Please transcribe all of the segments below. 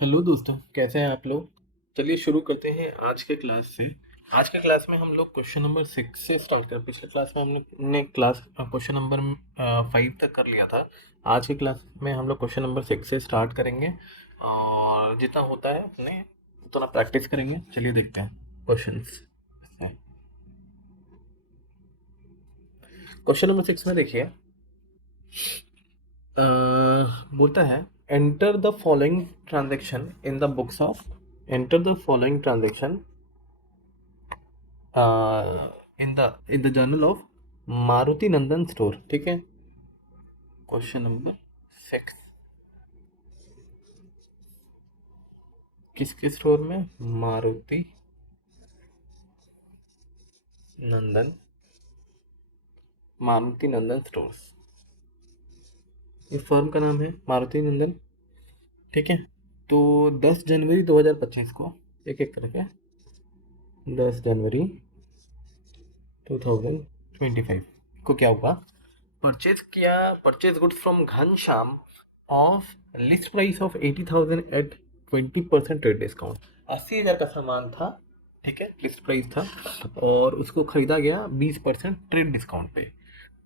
Hello दोस्तों, कैसे हैं आप लोग। चलिए शुरू करते हैं आज के क्लास से। आज के क्लास में हम लोग क्वेश्चन नंबर 6 से स्टार्ट कर। पिछले क्लास में हमने क्लास क्वेश्चन नंबर 5 तक कर लिया था। आज की क्लास में हम लोग क्वेश्चन नंबर 6 से स्टार्ट करेंगे और जितना होता है अपने उतना प्रैक्टिस करेंगे। चलिए देखते हैं क्वेश्चंस। क्वेश्चन नंबर 6 में देखिए, बोलता है enter the following transaction in the books of enter the following transaction in the journal of Maruti Nandan store. ठीक है, क्वेश्चन नंबर 6। किसके स्टोर में? मारुति नंदन, मारुति नंदन स्टोर्स। ये फर्म का नाम है मारुति नंदन। ठीक है, तो 10 जनवरी 2025 को एक एक करके 10 जनवरी 2025 को क्या हुआ? Purchase goods from Ghanshyam of list price of 80,000 at 20% trade discount. 80,000 का सामान था, ठीक है, लिस्ट प्राइस था, और उसको खरीदा गया 20% ट्रेड डिस्काउंट पे।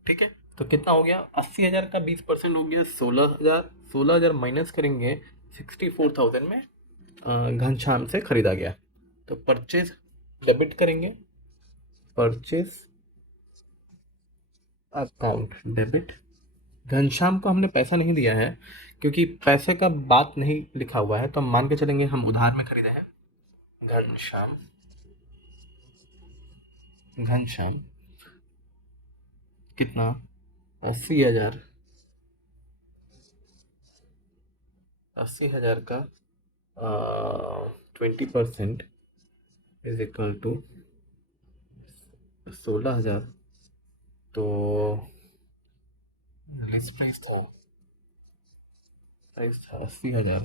ठीक है, तो कितना हो गया? 80,000 का 20% हो गया 16,000। 16,000 माइनस करेंगे 64,000 में घनश्याम से खरीदा गया। तो परचेज डेबिट करेंगे, परचेज अकाउंट डेबिट। घनश्याम को हमने पैसा नहीं दिया है क्योंकि पैसे का बात नहीं लिखा हुआ है, तो हम मान के चलेंगे हम उधार में खरीदे हैं। घनश्याम, घनश्याम कितना? 80,000। 80,000 का 20% इज इक्वल टू 16,000। तो लिस्ट प्राइस था 80,000,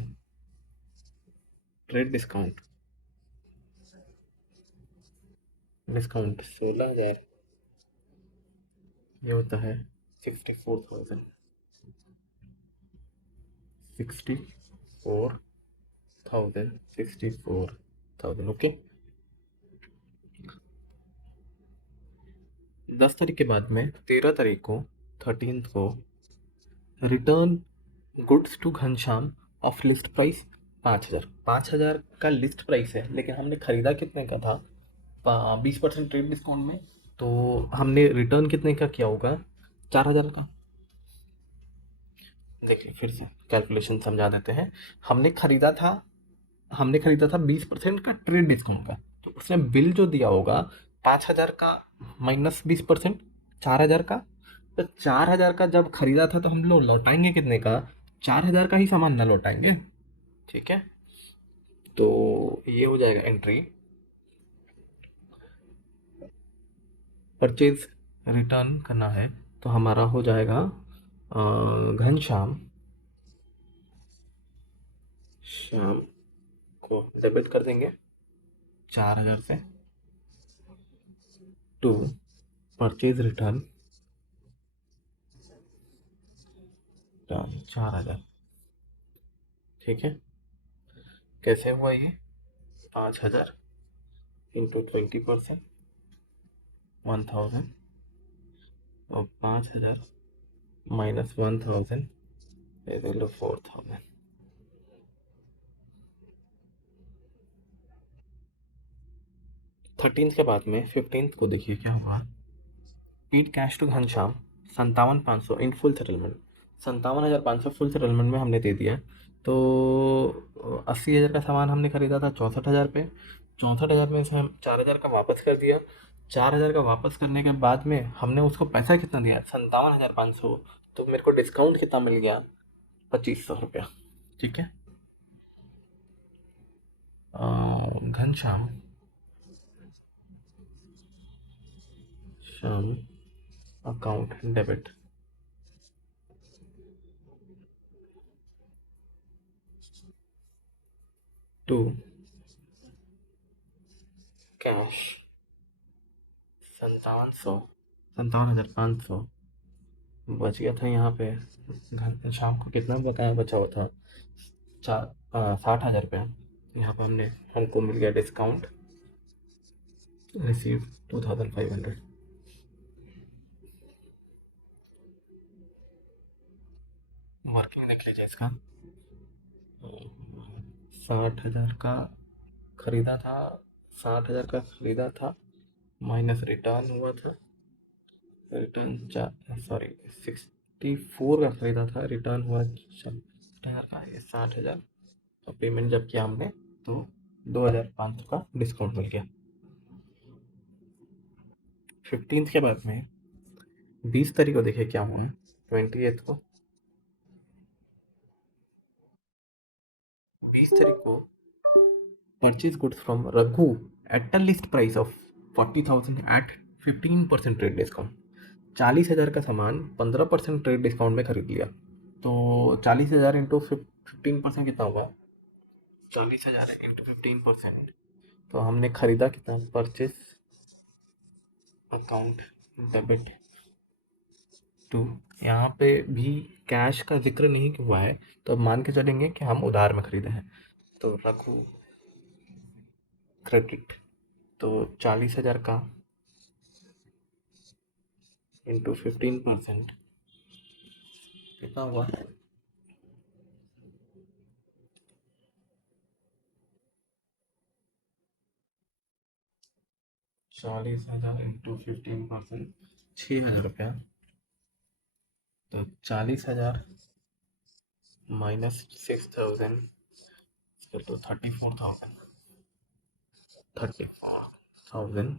ट्रेड डिस्काउंट, डिस्काउंट 16,000, ये होता है 64,000। 64,000, 64,000। ओके, 10 तारीख के बाद में 13 तारीख को, 13th को, return goods to Ghanshyam of list price 5,000। 5,000 का लिस्ट प्राइस है, लेकिन हमने खरीदा कितने का था? 20% ट्रेड डिस्काउंट में। तो हमने रिटर्न कितने का किया होगा? 4,000 का। देखिए फिर से कैलकुलेशन समझा देते हैं। हमने खरीदा था 20% का ट्रेड डिस्काउंट का, तो उसने बिल जो दिया होगा 5,000 का माइनस 20%, 4,000 का। तो 4,000 का जब खरीदा था तो हम लोग लौटाएंगे कितने का? 4,000 का ही सामान ना लौटाएंगे। ठीक है, तो ये हो जाएगा एंट्री। परचेज रिटर्न करना है तो हमारा हो जाएगा घनश्याम श्याम को डेबिट कर देंगे 4,000 से, टू परचेज रिटर्न 4,000। ठीक है, कैसे हुआ ये? 5,000 इंटू 20%, 1,000, और 5,000 माइनस 1,000 इज 4,000। 13th के बाद में 15th को देखिए क्या हुआ। Paid cash to Ghanshyam 57,500 in full settlement. 57,500 full settlement में हमने दे दिया। तो 80,000 का सामान हमने खरीदा था 64,000 पे। 64,000 में से हम 4,000 का वापस कर दिया। 4,000 का वापस करने के बाद में हमने उसको पैसा कितना दिया? 57,500। तो मेरे को डिस्काउंट कितना मिल गया? 2,500 रुपया। ठीक है, Ghanshyam Shyam account debit to cash 57,500 बच गया था यहाँ पे। घनश्याम को कितना बकाया बचा हुआ था? चार 60,000 रुपया। यहाँ पर हमको मिल गया डिस्काउंट, रिसीव 2,500। वर्किंग देख लीजिए इसका। 60,000 का खरीदा था, 60,000 का खरीदा था, माइनस रिटर्न हुआ था, रिटर्न सॉरी 64 का खरीदा था, रिटर्न हुआ 60,000 का, ये 60,000। और पेमेंट जब किया हमने तो 2,500 का डिस्काउंट मिल गया। 15 के बाद में 20 तारीख को देखिए क्या हुआ है। 28 को, 20 तारीख को purchase goods from Raghu at a list price of 40,000 at 15% trade discount. 40,000 का सामान 15% ट्रेड डिस्काउंट में खरीद लिया। तो 40,000 इंटू 15% कितना होगा? 40,000 इंटू 15%, तो हमने खरीदा कितना? परचेज अकाउंट डेबिट टू, यहाँ पे भी कैश का जिक्र नहीं हुआ है, तो अब मान के चलेंगे कि हम उधार में खरीदे हैं। तो रघु क्रेडिट, तो 40,000 का इंटू 15% कितना हुआ? 40,000 इंटू 15%, 6,000 रुपया। तो 40,000 माइनस 6,000 तो 34,000, 34,000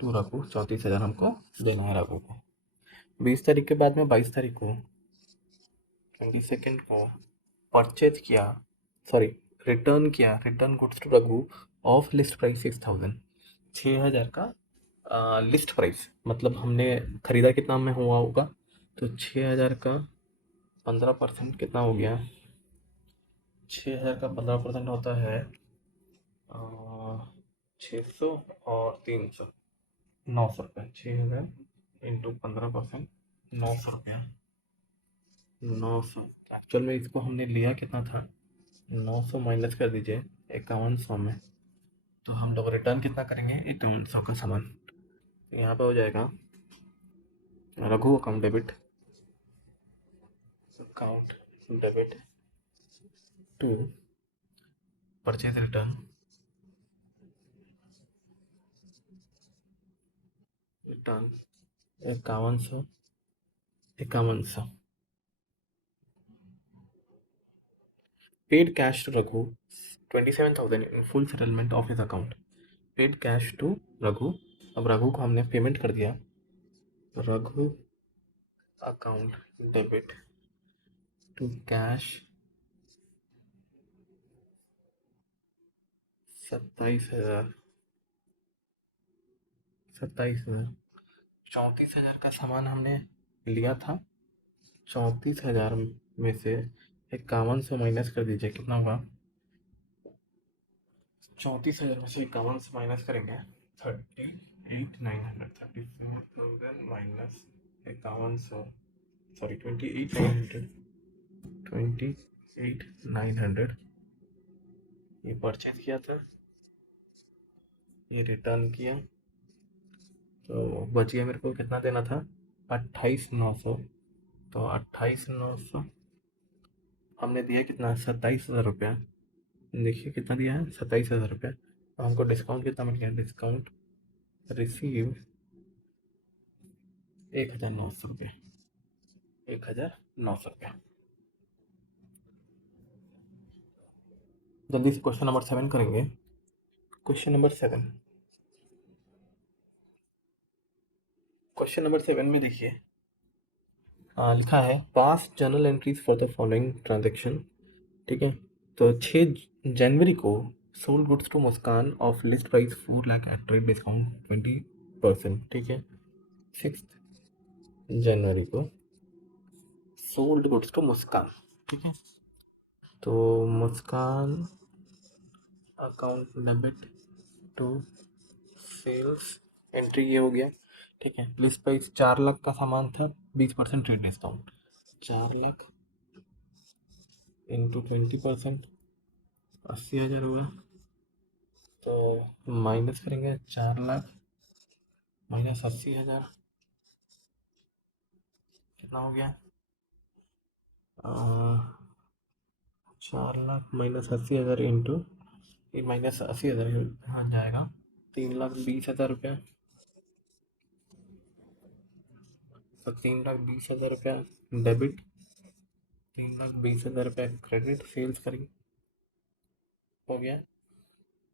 टू रघु। 34,000 हमको देना है रघु को। 20 तारीख के बाद में 22 तारीख को, 22 को परचेज किया, सॉरी रिटर्न किया, return goods to Raghu of list price 6,000। 6,000 का लिस्ट प्राइस, मतलब हमने खरीदा कितना में हुआ होगा? तो 6,000 का 15% कितना हो गया? 6,000 का 15% होता है 600 और 300, 900 रुपये। 6,000 इंटू 15%, 900 रुपया। 900, एक्चुअल में इसको हमने लिया कितना था? 900 माइनस कर दीजिए 5100 में, तो हम लोग रिटर्न कितना करेंगे? 5100 का सामान। तो यहाँ पे हो जाएगा Raghu account debit, account debit to purchase return, return 5100, 5100। Paid cash to Raghu 27,000 in full settlement of his account. Paid cash to Raghu, अब रघु को हमने पेमेंट कर दिया। Raghu account debit to cash 27,000, 27,000। 34,000 का सामान हमने लिया था। 34,000 में से 5100 माइनस कर दीजिए, कितना होगा? 34,000 में से 5100 माइनस करेंगे 38,900, 34,000 माइनस 5100, सॉरी 28,900, 28,900। ये परचेज किया था, ये रिटर्न किया, तो बच गया मेरे को कितना देना था? 28,900। तो 28,900 हमने दिया कितना? 27,000 रुपया। देखिए कितना दिया है? 27,000 रुपया। हमको डिस्काउंट कितना मिल गया? डिस्काउंट रिसीव 1,900 रुपये, 1,900 रुपया। जल्दी से क्वेश्चन नंबर 7 करेंगे। क्वेश्चन नंबर 7, क्वेश्चन नंबर 7 में देखिए लिखा है pass journal entries for the following transaction. ठीक है, तो 6 जनवरी को sold goods to Muskan of list price 4 lakh at trade discount 20%। ठीक है, 6 जनवरी को सोल्ड गुड्स टू मुस्कान। ठीक है, तो Muskan account debit to sales, entry ये हो गया। ठीक है, लिस्ट प्राइस 4 लाख का सामान था, 20% ट्रेड डिस्काउंट, 4 लाख इंटू 20%, 80,000 हुआ, तो माइनस करेंगे 4 लाख माइनस 80,000 कितना हो गया? 4 लाख माइनस 80,000 इंटू ये माइनस 80,000 हाँ जाएगा 3,20,000 रुपया। तो 3,20,000 रुपया डेबिट, 3,20,000 रुपया क्रेडिट सेल्स करी, हो गया।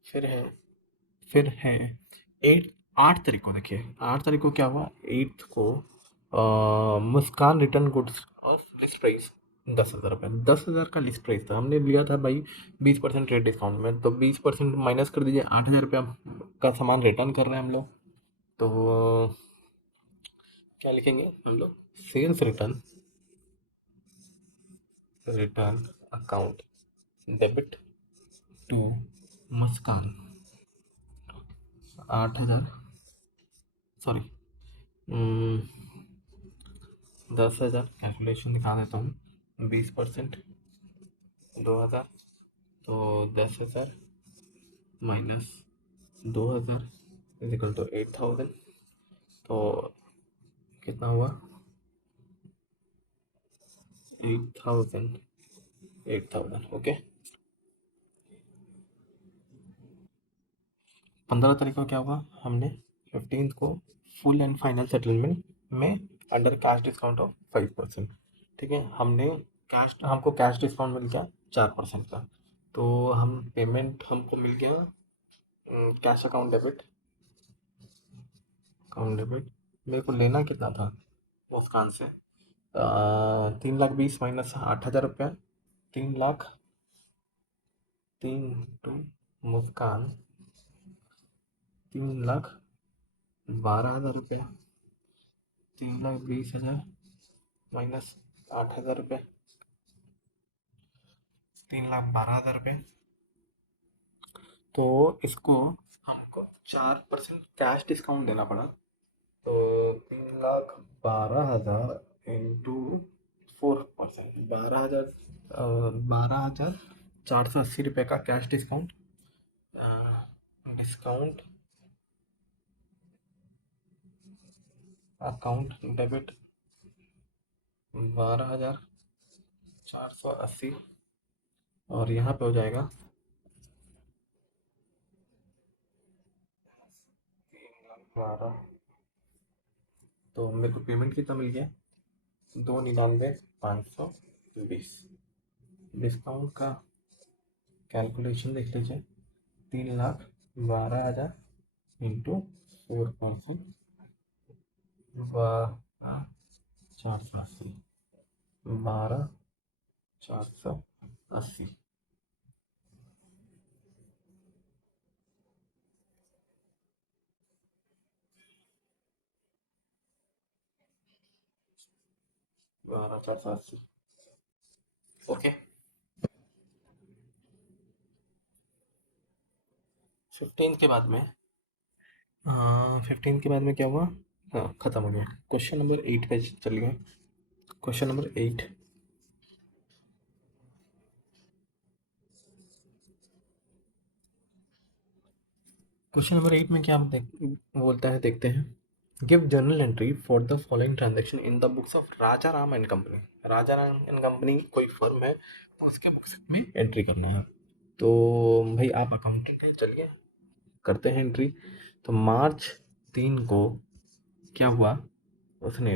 फिर है फिर है 8 तारीख को, देखिए 8 तारीख को क्या हुआ, 8 को मुस्कान रिटर्न गुड्स और लिस्ट प्राइस 10,000 रुपये, 10,000 का लिस्ट प्राइस था, हमने लिया था भाई 20% रेट डिस्काउंट में, तो 20% माइनस कर दीजिए, 8,000 रुपया का सामान रिटर्न कर रहे हैं हम लोग। तो क्या लिखेंगे हम लोग, sales return, return account debit to Muskan 8,000, sorry 10,000, calculation दिखा देता हूँ, 20% 2,000, तो 10,000 माइनस 2,000 इजिकल टू 8,000, तो कितना हुआ 8,000, 8,000 ओके। 15 तारीख को क्या हुआ, हमने 15 को फुल एंड फाइनल सेटलमेंट में अंडर कैश डिस्काउंट ऑफ 5%, ठीक है, हमको कैश डिस्काउंट मिल गया 4% का, तो हम पेमेंट हमको मिल गया कैश अकाउंट डेबिट, मेरे को लेना कितना था मुस्कान से, 3,20,000 माइनस 8,000 रुपया, 3 लाख, 3 मुस्कान 3,12,000 रुपया, 3,20,000 माइनस 8,000 रुपये, 3,12,000 रुपये, तो इसको हमको 4% कैश डिस्काउंट देना पड़ा, तो 3,12,000 इंटू 4%, 12,480 रुपये का cash discount, discount account debit 12,480, और यहाँ पे हो जाएगा 3,12,000, तो मेरे को पेमेंट कितना मिल गया, 2,99,520, डिस्काउंट का कैलकुलेशन देख लीजिए, 3,12,000 इंटू 4%, 12,480, 12,480, 12,480 ओके। 15 के बाद में 15 के बाद में क्या हुआ, हाँ खत्म हो गया, क्वेश्चन नंबर 8 पे चलिए, क्वेश्चन नंबर 8, क्वेश्चन नंबर 8 में क्या बोलता है देखते हैं, give journal entry for the following transaction in the books of Raja Ram and company, Raja Ram and company कोई फर्म है, तो उसके बुक्स में एंट्री करना है, तो भाई आप अकाउंटेंट हैं, चलिए करते हैं एंट्री। तो मार्च 3 को क्या हुआ, उसने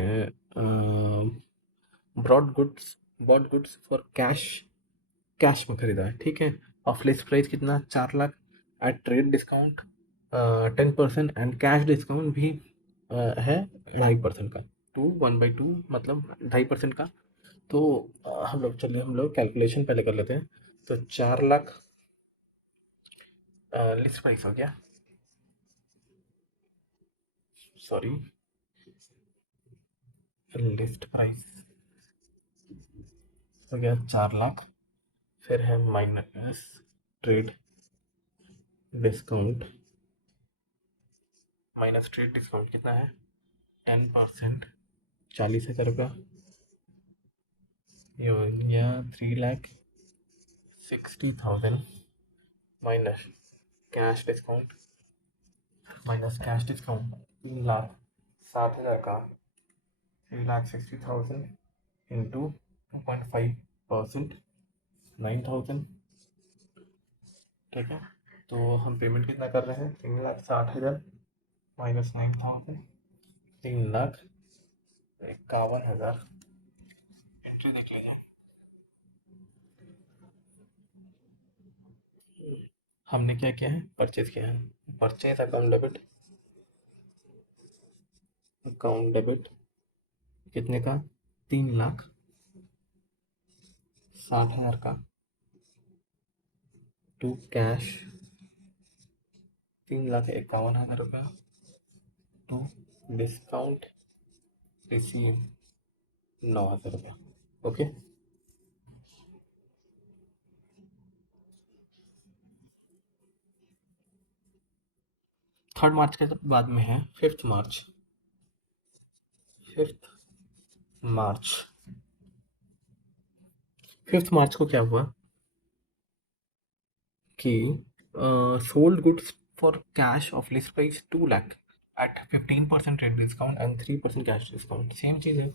ब्रॉड गुड्स फॉर कैश में खरीदा है, ठीक है, ऑफ लिस्ट प्राइस कितना 4 lakh, at trade discount 10% and cash discount भी है 2.5% का, 1/2 मतलब 2.5% का, तो हम लोग कैलकुलेशन पहले कर लेते हैं, तो 4 लाख लिस्ट प्राइस हो गया, सॉरी लिस्ट प्राइस हो गया 4 लाख, फिर है minus trade discount, minus trade discount कितना है 10%, 40,000 रुपया, ये हो गया 3,60,000, minus cash discount, minus cash discount 3,60,000 का 3,60,000 इंटू 2.5% 9,000। ठीक है, तो हम पेमेंट कितना कर रहे हैं? 3,60,000 माइनस 9,000, 3,51,000। एंट्री देख लीजिए। हमने क्या किया है? परचेज किया है। परचेज अकाउंट डेबिट कितने का? 3,60,000 का टू कैश 3,51,000 रुपया टू डिस्काउंट रिसीव 9,000 रुपया। ओके, थर्ड मार्च के बाद में है 5th मार्च। 5th मार्च, 5th मार्च को क्या हुआ कि sold goods for cash of list price 2 lakh at 15% rate discount and 3% cash discount. Same चीज़ है,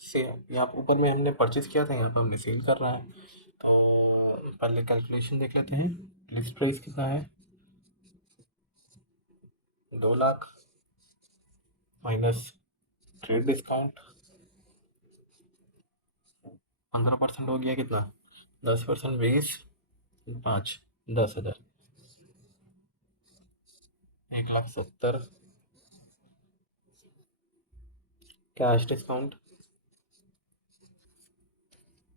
सेम। यहाँ पे ऊपर में हमने परचेज किया था, यहाँ पर हमने सेल कर रहा है। तो पहले कैलकुलेशन देख लेते हैं। लिस्ट प्राइस कितना है? 2 लाख माइनस ट्रेड डिस्काउंट 15% हो गया कितना? 10% 20, 5, 10,000, 1,70,000 कैश डिस्काउंट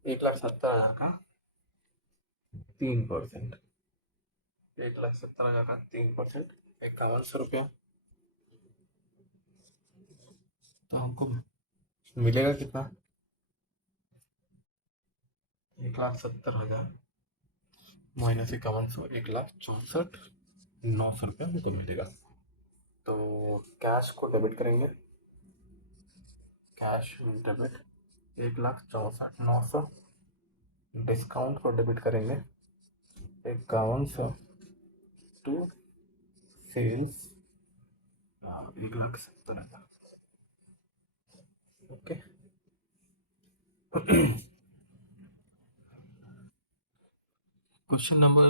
1,70,000 का 3%, 1,70,000 का 3%, 5,100 रुपया। तो हमको मिलेगा कितना? 1,70,000 माइनस 5,100, 1,64,900 रुपया हमको मिलेगा। तो कैश को डेबिट करेंगे, कैश डेबिट 1,64,900, डिस्काउंट को डेबिट करेंगे 5,100 to sales 1,70,000। Okay, question number,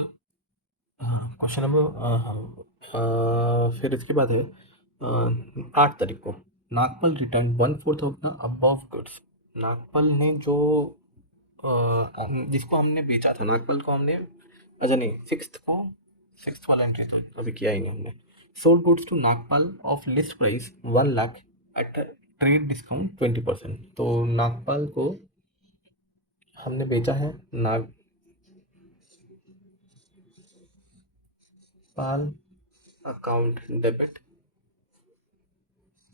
हाँ क्वेश्चन नंबर, हम फिर इसके बाद है 8 तारीख को Nagpal return 1/4 of the above goods. Nagpal ने जो जिसको हमने बेचा था, नागपल को हमने, अच्छा नहीं, 6th वाला एंट्री तो अभी किया ही नहीं हमने। Sold goods to Nagpal of list price 1 lakh at trade discount 20%। तो नागपल को हमने बेचा है, Nagpal account debit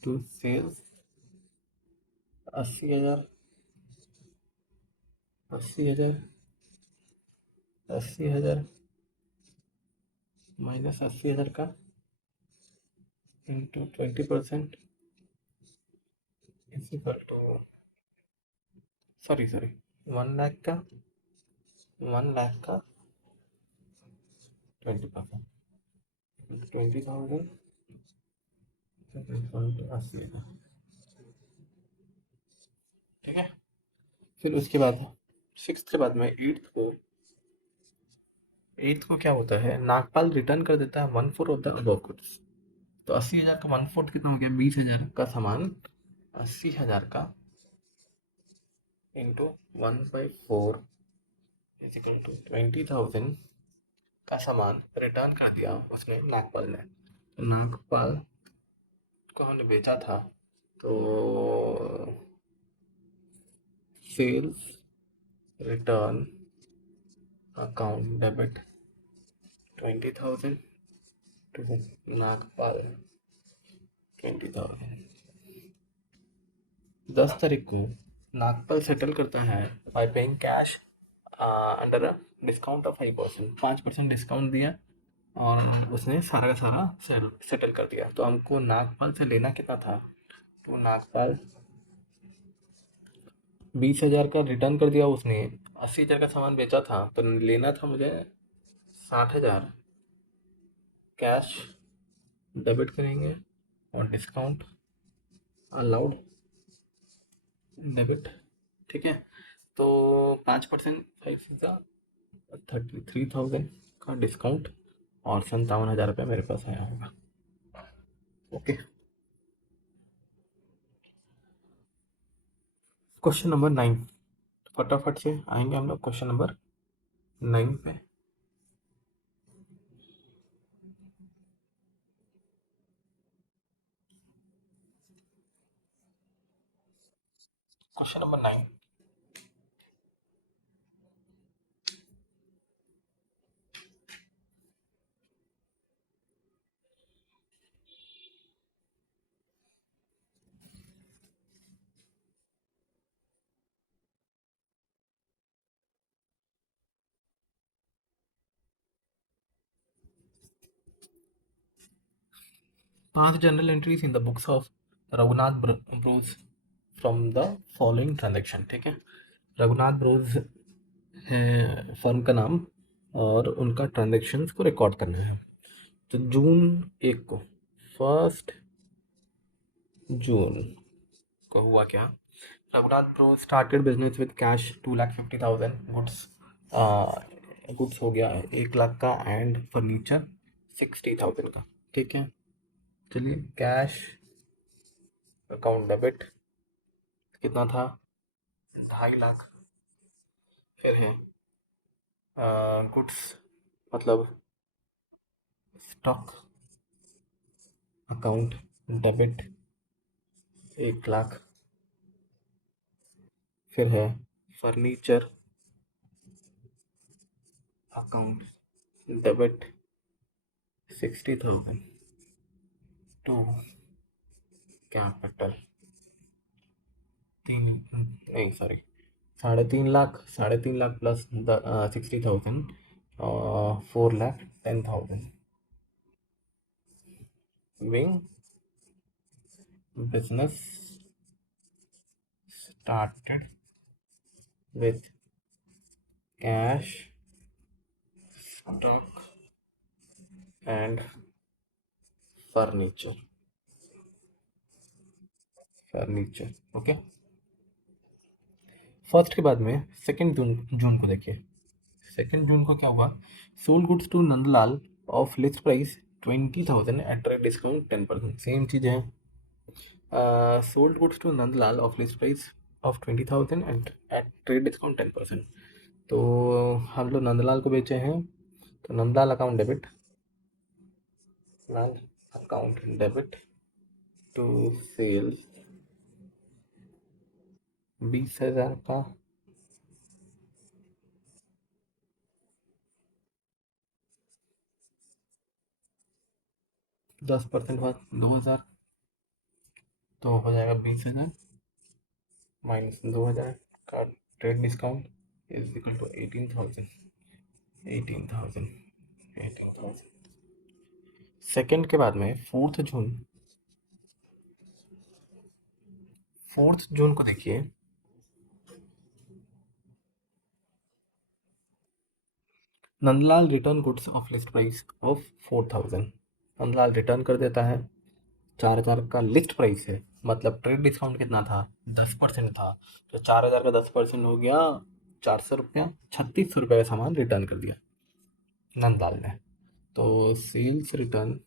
to sales 80,000, 80,000, 80,000 minus 80,000 का into 20% is equal to, sorry 1 lakh का 20%, 20,000 80 का। ठीक है, फिर उसके बाद 6th के बाद में 8th को क्या होता है? नागपाल रिटर्न कर देता है 1/4 ऑफ द अबव गुड्स। तो 80,000 का 1/4 कितना हो गया? 20,000 का सामान, 80,000 का इंटू 1/4 इज इक्वल टू 20,000 का सामान रिटर्न कर दिया उसने, नागपाल ने। तो नागपाल को हमने बेचा था, तो sales return account debit 20,000 to Nagpal 20,000। 10 तारीख को नागपाल सेटल करता है by paying cash under a discount of 5%, 5% discount दिया और उसने सारा का सारा सेटल कर दिया। तो हमको नागपाल से लेना कितना था? तो नागपाल 20,000 का रिटर्न कर दिया उसने, 80,000 का सामान बेचा था, तो लेना था मुझे 60,000 कैश डेबिट करेंगे और डिस्काउंट अलाउड डेबिट, ठीक है। तो 5% 33,000 का डिस्काउंट और 57,000 रुपये मेरे पास आया होगा। ओके, क्वेश्चन नंबर 9, फटाफट से आएंगे हम लोग क्वेश्चन नंबर 9 पे। Question number 9, 5 general entries in the books of Raghunath bros from the following transaction, ठीक है। रघुनाथ ब्रोज है फर्म का नाम और उनका ट्रांजेक्शन्स को रिकॉर्ड करना है। तो जून 1 को, 1 जून को हुआ क्या, Raghunath bro started business with cash 2,50,000, goods हो गया 1 लाख का एंड फर्नीचर 60,000 का, ठीक है। चलिए, कैश अकाउंट डेबिट कितना था, 2.5 लाख। फिर है गुड्स मतलब स्टॉक अकाउंट डेबिट 1 लाख। फिर है furniture account debit 60,000 to capital 3.5 lakh, 3.5 lakh plus 60,000, 4,10,000। Being business started with cash stock and furniture, okay. First के बाद में सेकेंड जून जून को देखिए। सेकेंड जून को क्या हुआ, sold goods to Nandlal of list price 20,000 at rate discount 10%, same चीज़ है। Sold goods to Nandlal of list price of 20,000 and at trade discount 10%। तो हम लोग नंदलाल को बेचे हैं, तो Nandlal account debit, Lal account debit to sales 20,000 का, 10% बाद 2,000, तो हो जाएगा 20,000 माइनस 2,000 का trade discount is equal to 18,000, 18,000, 18,000। Second के बाद में 4 जून, 4 जून को देखिए। Nandlal return goods of list price of 4,000, Nandlal return कर देता है। 4,000 का लिस्ट प्राइस है, मतलब ट्रेड डिस्काउंट कितना था, 10% था। तो 4,000 का 10% हो गया 400 रुपया, 3,600 रुपये का सामान रिटर्न कर दिया नंदलाल ने। तो sales return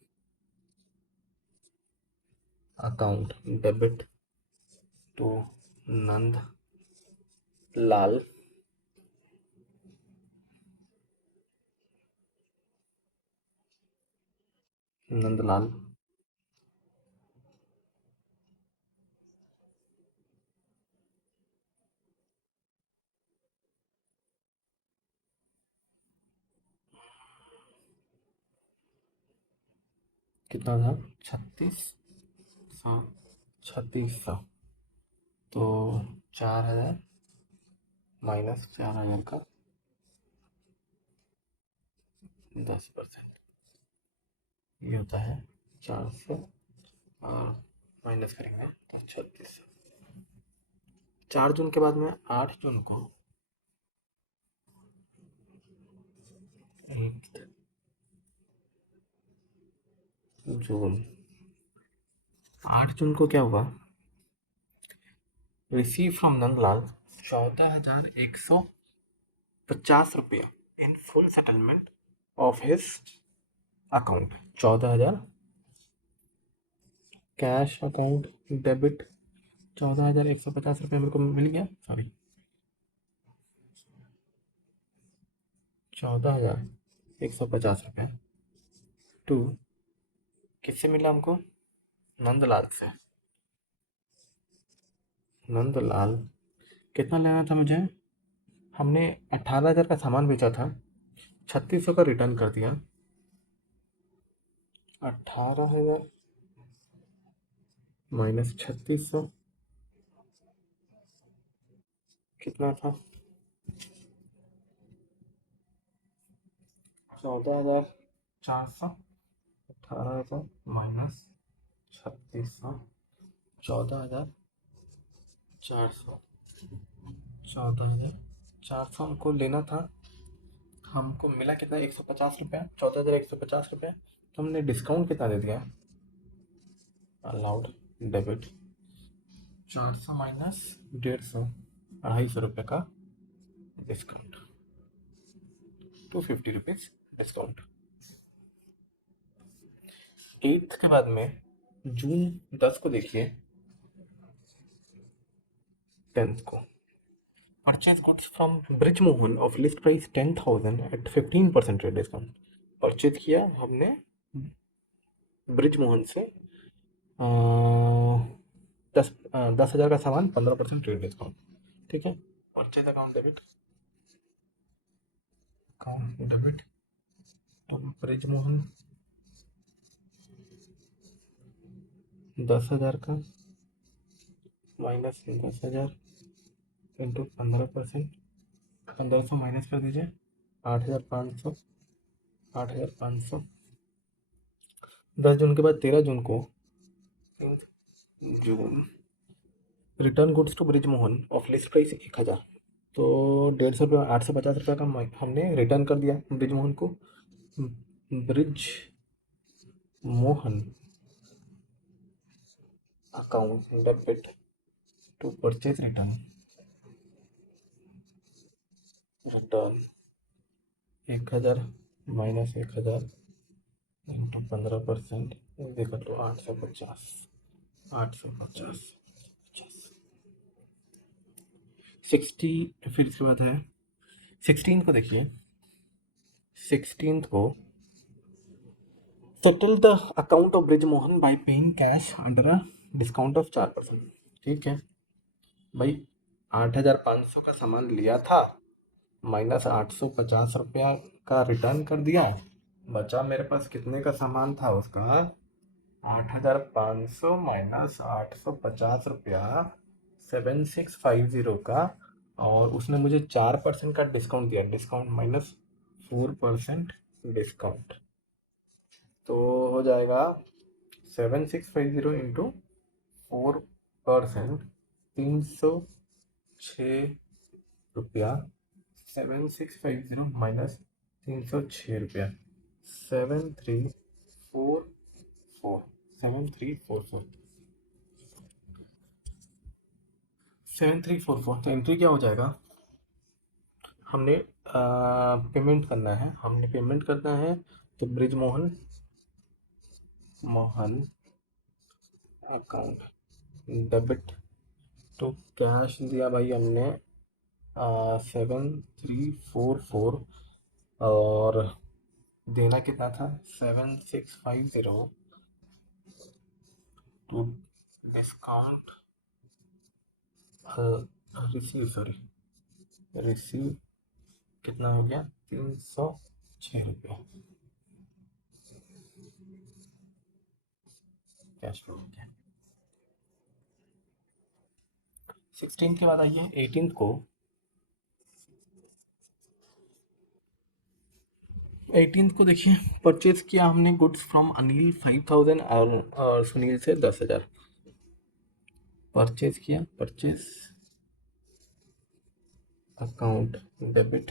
account debit to Nandlal Nandlal कितना था, 3600, 3600। तो 4,000 माइनस 4,000 का 10%, ये होता है 400, और माइनस करेंगे तो 3600। 4 जून के बाद में 8 जून को जून, 8 जून को क्या हुआ? रिसीव फ्रॉम नंदलाल 14,150 रुपया इन full settlement of his account. 14,000 cash account debit, 14,150 रुपया मेरे को मिल गया। सॉरी, 14,150 रुपया टू, किससे मिला हमको? नंदलाल से। नंदलाल, कितना लेना था मुझे? हमने 18,000 का सामान बेचा था, 3600 का रिटर्न कर दिया। 18,000 माइनस 3600 कितना था? 14,400। 18,000 माइनस 3600, 14,400। 14,400 हमको लेना था, हमको मिला कितना? 150 रुपया। 14,150 रुपया, तो हमने डिस्काउंट कितना दे दिया? अलाउड डेबिट 400 माइनस 150, 250 रुपये का डिस्काउंट, 250 रुपीज डिस्काउंट। 8 के बाद में जून 10 को देखिए, 10th को purchase goods from Brijmohan of list price 10,000 at 15% rate discount. Purchase किया हमने ब्रिजमोहन से 10,000 का सामान, 15% रेट डिस्काउंट। ठीक है, purchase account debit, account debit तो ब्रिजमोहन 10,000 का माइनस 10,000 इंटू 15%, 1,500 माइनस कर दीजिए, 8,500। 8,500 10 जून के बाद 13 जून को, June return goods to Brijmohan of list price 1,000, तो 150 रुपया, 850 रुपया का हमने रिटर्न कर दिया ब्रिजमोहन को। Brij Mohan account debit to purchase return, return 1,000 minus 1,000 into 15% देखो तो 850, 850 60। फिर इसके बाद है 16 को देखिए, 16 को settle the account of Brijmohan bye paying cash under a discount of 4%। ठीक है भाई, 8,500 का सामान लिया था, माइनस 850 रुपया का रिटर्न कर दिया, बचा मेरे पास कितने का सामान था उसका? 8,500 माइनस 850 रुपया, 7,650 का, और उसने मुझे 4% का डिस्काउंट दिया, डिस्काउंट माइनस 4% डिस्काउंट, तो हो जाएगा 7,650 इंटू 4%, 306 रुपया। 7,650 माइनस 306 रुपया, 7,344, 7,344, 7,344। तो एंट्री क्या हो जाएगा? हमने पेमेंट करना है, तो ब्रिजमोहन अकाउंट डेबिट तो कैश दिया भाई हमने 7,344, और देना कितना था? 7,650 टू डिस्काउंट रिसीव कितना हो गया? 306 रुपया कैश फ्लो हो गया। 16 के बाद आइए 18 को, 18 को देखिए, परचेज किया हमने गुड्स फ्रॉम अनिल 5,000 और सुनील से 10,000। परचेज किया, purchase account debit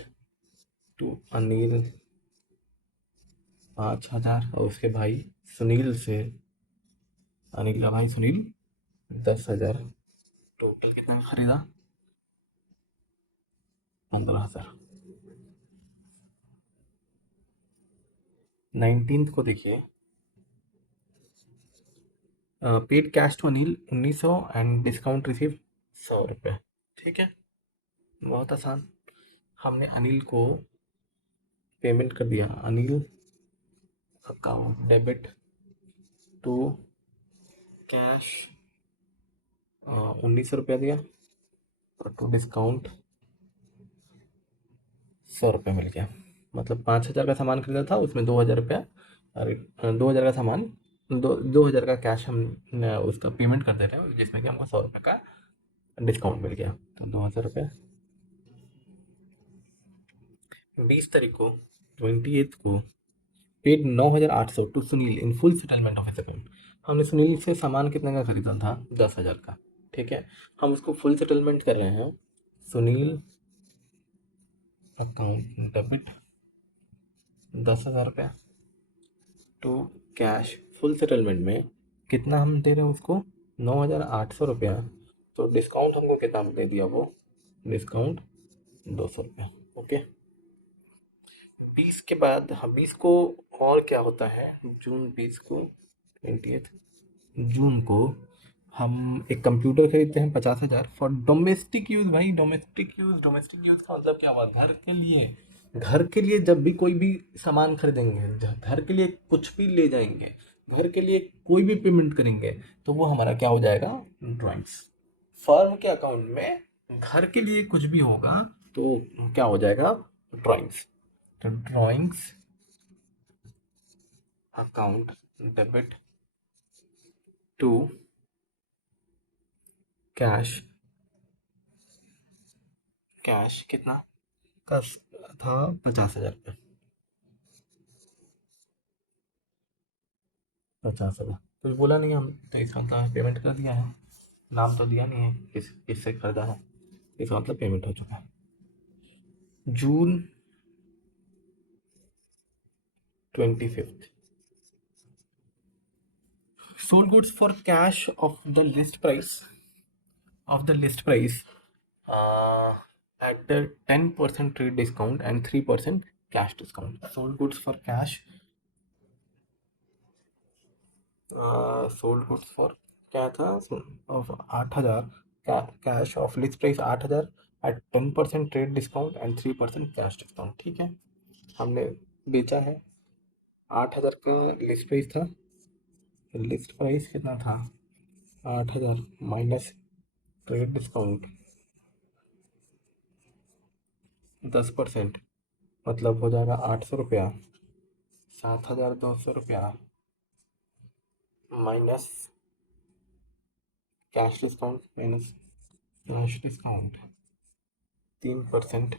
to Anil 5,000 और उसके भाई सुनील से, अनिल का भाई सुनील 10,000, टोटल कितना में खरीदा? 15,000। 19th को देखिए, paid cash to Anil 1900 and discount receive 100 रुपये। ठीक है, बहुत आसान। हमने अनिल को पेमेंट कर दिया। Anil account debit to cash 1900 रुपया दिया, और टू डिस्काउंट 100 रुपये मिल गया। मतलब 5,000 का सामान खरीदा था, उसमें 2,000 रुपया, और 2,000 का सामान, 2,000 का कैश हम उसका पेमेंट कर दे रहे हैं, जिसमें कि हमको 100 रुपये का डिस्काउंट मिल गया। तो 2,000 रुपये। 20 तारीख को, 28th को, paid 9,800 to Sunil in full settlement of his account. हमने सुनील से सामान कितने का खरीदा था? 10,000 का। ठीक है, हम उसको फुल सेटलमेंट कर रहे हैं। सुनील अकाउंट डेबिट 10,000 रुपया टू कैश फुल सेटलमेंट में कितना हम दे रहे हैं उसको? 9,800 रुपया। तो डिस्काउंट हमको कितना दे दिया वो? डिस्काउंट 200 रुपया। ओके। 20 के बाद, हाँ 20 को और क्या होता है? जून 20 को, 20th जून को हम एक कंप्यूटर खरीदते हैं 50,000 फॉर डोमेस्टिक यूज़। भाई डोमेस्टिक यूज़, डोमेस्टिक यूज़ का मतलब क्या हुआ? घर के लिए। घर के लिए जब भी कोई भी सामान खरीदेंगे, घर के लिए कुछ भी ले जाएंगे, घर के लिए कोई भी पेमेंट करेंगे, तो वो हमारा क्या हो जाएगा? ड्राइंग्स। फर्म के अकाउंट में घर के लिए कुछ भी होगा तो क्या हो जाएगा? ड्राइंग्स। तो drawings account debit to cash. Cash कितना का था? 50,000 रुपये। 50,000 कुछ बोला नहीं हम, तो इसका मतलब पेमेंट कर दिया है। नाम तो दिया नहीं है किससे खरीदा है, इसका मतलब पेमेंट हो चुका है। जून 25th, sold goods for cash of the list price uh, at the 10% trade discount and 3% cash discount. Sold goods for cash, sold goods for क्या था? Of 8,000, cash of list price 8,000 at 10% trade discount and 3% cash discount. ठीक है, हमने बेचा है। 8,000 का list price था। List price कितना था? 8,000 माइनस ट्रेड डिस्काउंट 10%, मतलब हो जाएगा 800 रुपया। 7,200 रुपया minus cash discount, minus cash discount 3%।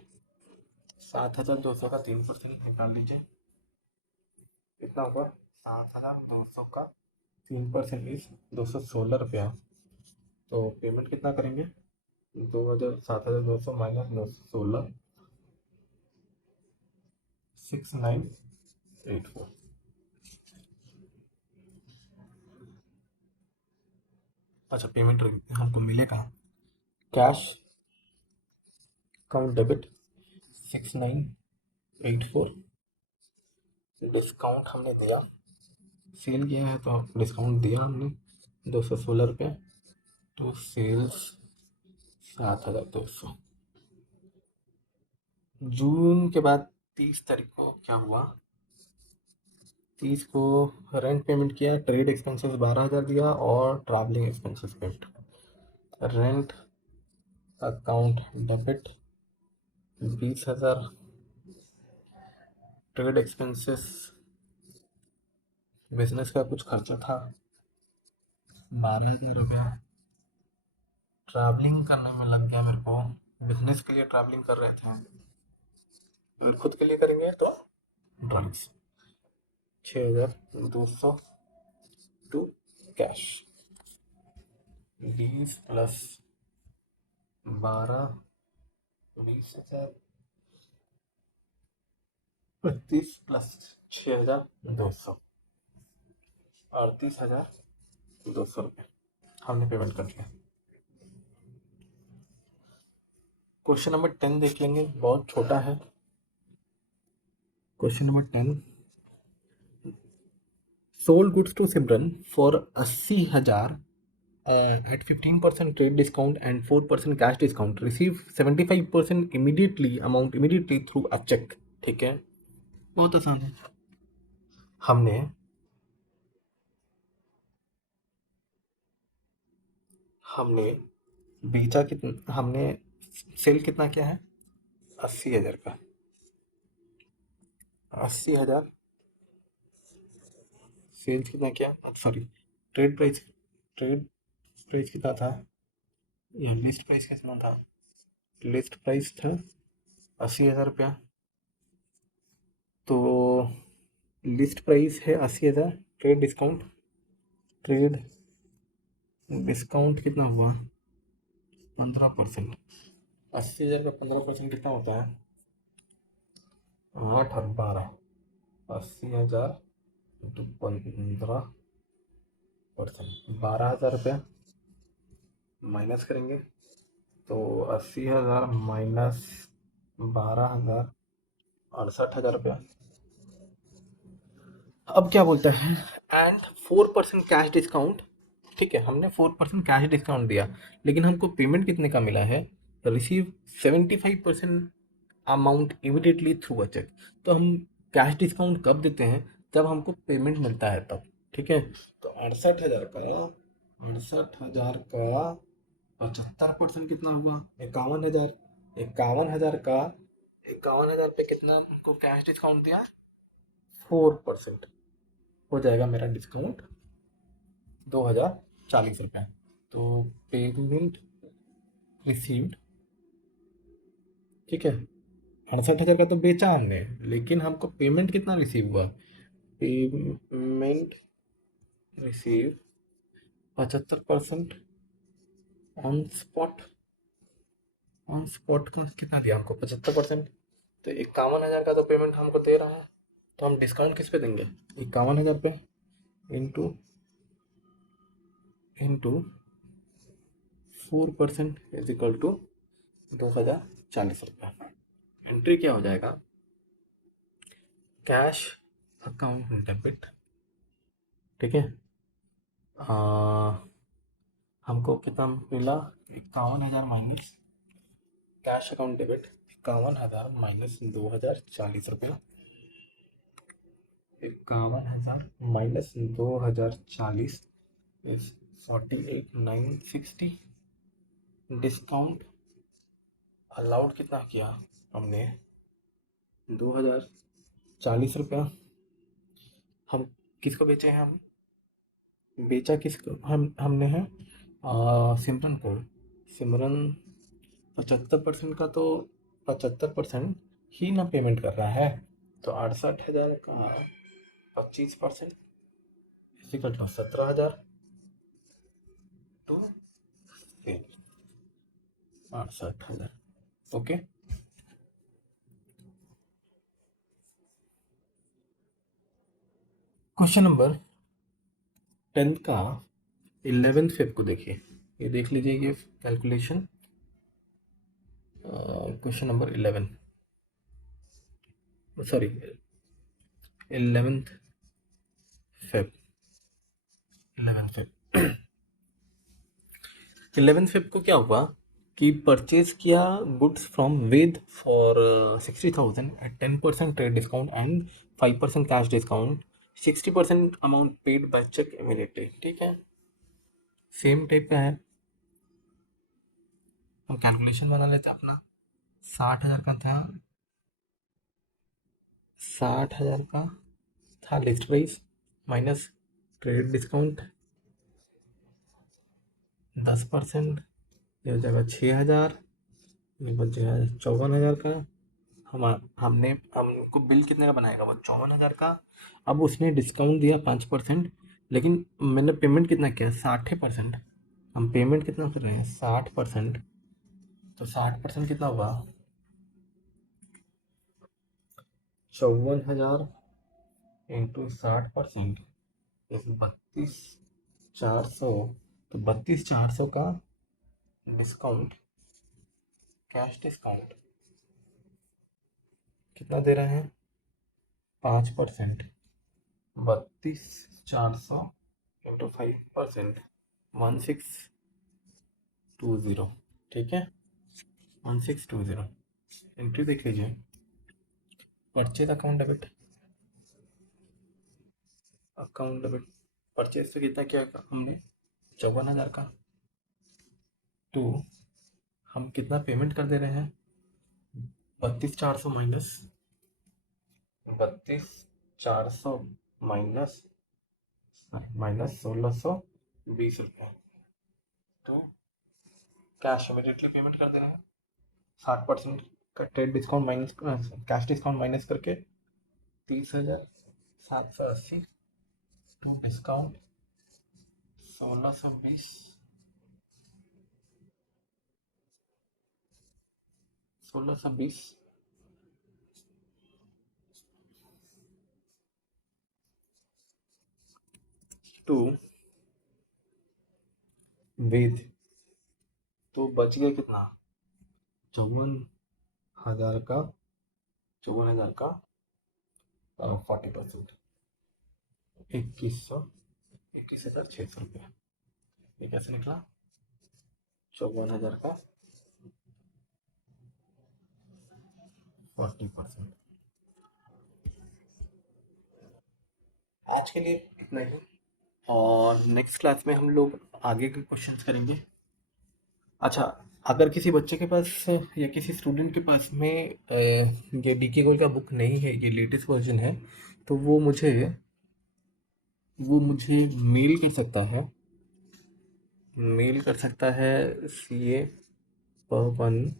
7,200 का 3% निकाल लीजिए, कितना होगा? 7,200 का 3% इज 216 रुपया। तो पेमेंट कितना करेंगे? 7,200 माइनस 216, 6,984। अच्छा, पेमेंट हमको मिलेगा कैश अकाउंट डेबिट 6,984, डिस्काउंट हमने दिया, सेल किया है तो डिस्काउंट दिया हमने 216 रुपये, तो सेल्स 7,200। जून के बाद 30 तारीख को क्या हुआ? 30 को रेंट पेमेंट किया, ट्रेड एक्सपेंसेस 12,000 दिया, और travelling expenses paid. Rent account debit 20,000, trade expenses business का कुछ खर्चा था 12,000 रुपया, ट्रैवलिंग करने में लग गया मेरे को, बिजनेस के लिए ट्रैवलिंग कर रहे थे, अगर खुद के लिए करेंगे तो drawings 6,200 to cash. 20 plus 12, 20,000, 25 plus 6,200, 38,200 रुपये हमने पेमेंट कर दिया। क्वेश्चन नंबर 10 देख लेंगे, बहुत छोटा है। Question number 10, sold goods to Simran for 80,000 at 15% trade discount and 4% cash discount, receive 75% immediately through a check। ठीक है, बहुत आसान है। हमने हमने बेचा कितना, हमने सेल कितना किया है, 80,000 का। 80,000 सेल्स कितना किया, sorry, trade price, trade price कितना था, या लिस्ट प्राइस कितना था, लिस्ट प्राइस था 80,000 रुपया। तो लिस्ट प्राइस है 80,000, ट्रेड डिस्काउंट कितना हुआ, 15%। 80,000 का 15% कितना होता है, 8 और 12, 80,000 इंटू 15%, 12,000 रुपया माइनस करेंगे तो 80,000 माइनस 12,000, 68,000 रुपया। अब क्या बोलता है, एंड 4% कैश डिस्काउंट। ठीक है, हमने 4% कैश डिस्काउंट दिया, लेकिन हमको पेमेंट कितने का मिला है, receive 75% amount immediately through a cheque. तो हम कैश डिस्काउंट कब देते हैं, जब हमको पेमेंट मिलता है तब। ठीक है, तो 68,000 का 75% कितना हुआ, 51,000। 51,000 का 51,000 पे कितना हमको कैश डिस्काउंट दिया, 4%, हो जाएगा मेरा डिस्काउंट 2,040 रुपये। तो पेमेंट रिसीव्ड, ठीक है, 68,000 का तो बेचा हमने, लेकिन हमको पेमेंट कितना रिसीव हुआ, payment receive 75% on spot. On spot का कितना दिया हमको, 75%। तो 51,000 का तो पेमेंट हमको दे रहा है, तो हम डिस्काउंट किस पे देंगे, 51,000 पे, into into 4% is equal to 2,040 रुपये। एंट्री क्या हो जाएगा, कैश अकाउंट डेबिट। ठीक है, हमको कितना मिला, 51,000 minus cash account debit, 51,000 minus 2,040 रुपया, 51,000 माइनस 2,040 इज 48,960। डिस्काउंट अलाउड कितना किया हमने, 2,040 रुपया। हम किसको बेचे हैं, हम बेचा किसको, हमने है सिमरन को। सिमरन 75% का, तो 75% ही ना पेमेंट कर रहा है, तो 68,000 का 25% equal to 17,000 to sale, 68,000। Okay, question number 10 का 11th फेब को देखिए, ये देख लीजिए, ये calculation. Question number 11, sorry 11th Feb, 11th Feb 11th Feb को क्या हुआ कि परचेज किया goods from Ved for 60,000 at 10% trade discount and 5% cash discount, 60% amount paid by cheque immediately. ठीक है, सेम टाइप का है। हम कैलकुलेशन बना लेते हैं अपना। 60,000 का था, 60,000 का था list price, minus trade discount 10%, ये हो जाएगा 6,000, ये बच जाएगा 54,000 का। हम हमने हमको बिल कितने का बनाएगा, वो 54,000 का। अब उसने डिस्काउंट दिया 5%, लेकिन मैंने पेमेंट कितना किया, 60%। हम पेमेंट कितना कर रहे हैं, 60%। तो 60% कितना हुआ, 54,000 इंटू 60% इस 32,400, तो 32,400 का डिस्काउंट, कैश डिस्काउंट कितना दे रहे हैं? 5%। 32,400 इंटू 5%, 1620। ठीक है, 1620। एंट्री देख लीजिए। Purchase account debit, account debit. Purchase से कितना किया हमने? 54,000 का। तो हम कितना पेमेंट कर दे रहे हैं? 32,400 माइनस 32,400 माइनस 1,620 रुपये। तो कैश इमीडिएटली पेमेंट कर दे रहे हैं। 60% का trade discount minus, cash discount minus करके 30,780। तो डिस्काउंट 1,620, 1,620 टू विद, तो बच गया कितना? 54,000 का, 54,000 का 40%, 21,600 रुपये। ये कैसे निकला? 54,000 का 40%। आज के लिए इतना ही, और नेक्स्ट क्लास में हम लोग आगे के क्वेश्चंस करेंगे। अच्छा, अगर किसी बच्चे के पास या किसी स्टूडेंट के पास में ये डीके गोल का बुक नहीं है, ये लेटेस्ट वर्जन है, तो वो मुझे मेल कर सकता है। मेल कर सकता है CA पवन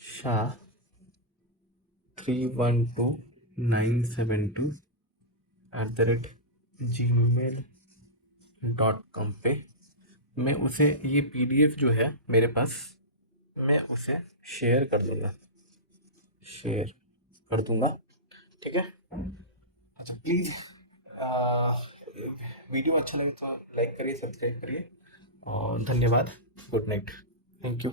शाह 312972@gmail.com पे। मैं उसे ये PDF जो है मेरे पास, मैं उसे शेयर कर दूंगा, शेयर कर दूंगा। ठीक है। अच्छा, प्लीज़ वीडियो अच्छा लगे तो लाइक करिए, सब्सक्राइब करिए, और धन्यवाद। Good night. Thank you.